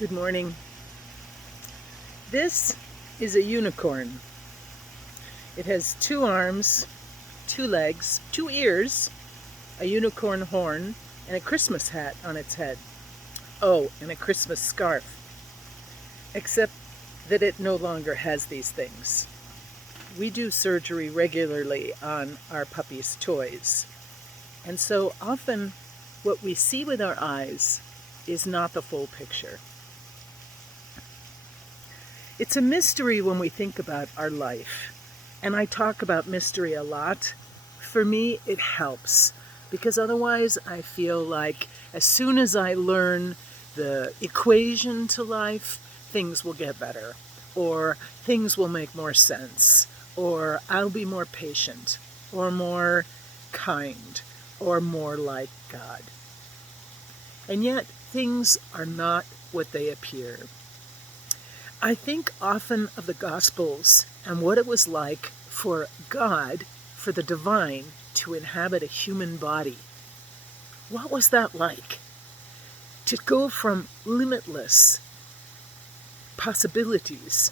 Good morning. This is a unicorn. It has 2 arms, 2 legs, 2 ears, a unicorn horn, and a Christmas hat on its head. Oh, and a Christmas scarf. Except that it no longer has these things. We do surgery regularly on our puppy's toys. And so often what we see with our eyes is not the full picture. It's a mystery when we think about our life, and I talk about mystery a lot. For me, it helps, because otherwise I feel like as soon as I learn the equation to life, things will get better, or things will make more sense, or I'll be more patient, or more kind, or more like God. And yet, things are not what they appear. I think often of the Gospels and what it was like for God, for the divine, to inhabit a human body. What was that like? To go from limitless possibilities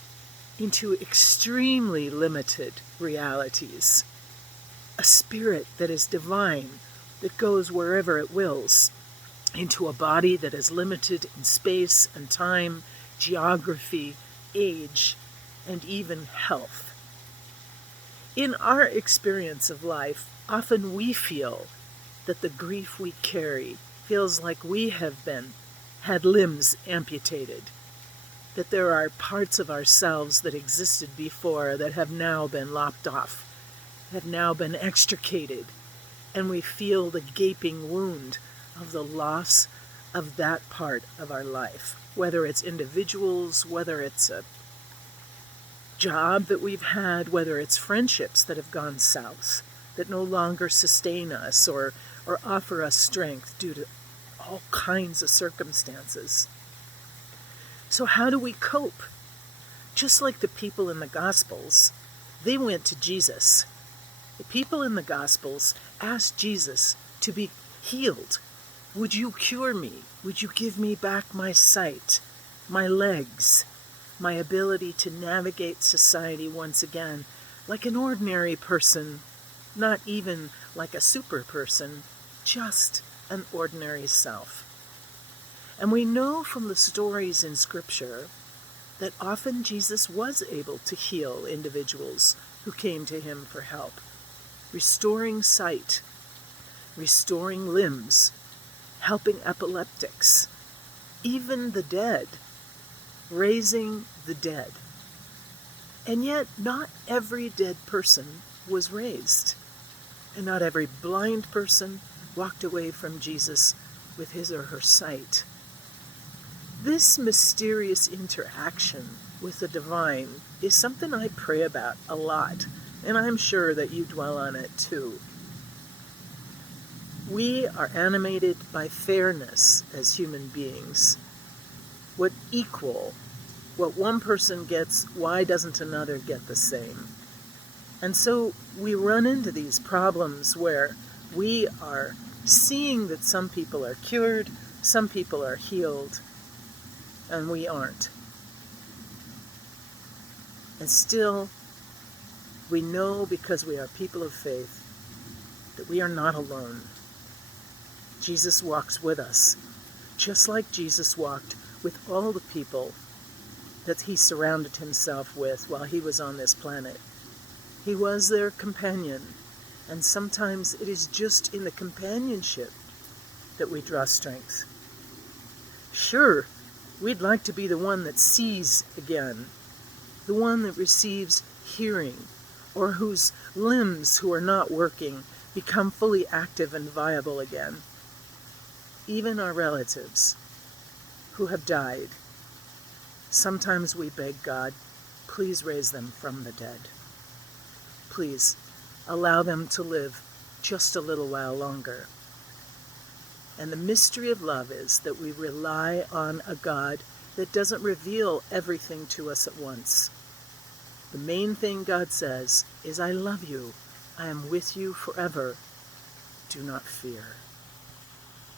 into extremely limited realities. A spirit that is divine, that goes wherever it wills, into a body that is limited in space and time, geography, age, and even health. In our experience of life, often we feel that the grief we carry feels like we have had limbs amputated, that there are parts of ourselves that existed before that have now been lopped off, have now been extricated, and we feel the gaping wound of the loss of that part of our life, whether it's individuals, whether it's a job that we've had, whether it's friendships that have gone south, that no longer sustain us or offer us strength due to all kinds of circumstances. So how do we cope? Just like the people in the Gospels, they went to Jesus. The people in the Gospels asked Jesus to be healed. Would you cure me? Would you give me back my sight, my legs, my ability to navigate society once again like an ordinary person, not even like a super person, just an ordinary self? And we know from the stories in Scripture that often Jesus was able to heal individuals who came to him for help, restoring sight, restoring limbs, helping epileptics, even the dead, raising the dead. And yet, not every dead person was raised, and not every blind person walked away from Jesus with his or her sight. This mysterious interaction with the divine is something I pray about a lot, and I'm sure that you dwell on it too. We are animated by fairness as human beings. What one person gets, why doesn't another get the same? And so we run into these problems where we are seeing that some people are cured, some people are healed, and we aren't. And still, we know, because we are people of faith, that we are not alone. Jesus walks with us, just like Jesus walked with all the people that he surrounded himself with while he was on this planet. He was their companion, and sometimes it is just in the companionship that we draw strength. Sure, we'd like to be the one that sees again, the one that receives hearing, or whose limbs who are not working become fully active and viable again. Even our relatives who have died, sometimes we beg God, please raise them from the dead. Please allow them to live just a little while longer. And the mystery of love is that we rely on a God that doesn't reveal everything to us at once. The main thing God says is, I love you. I am with you forever. Do not fear.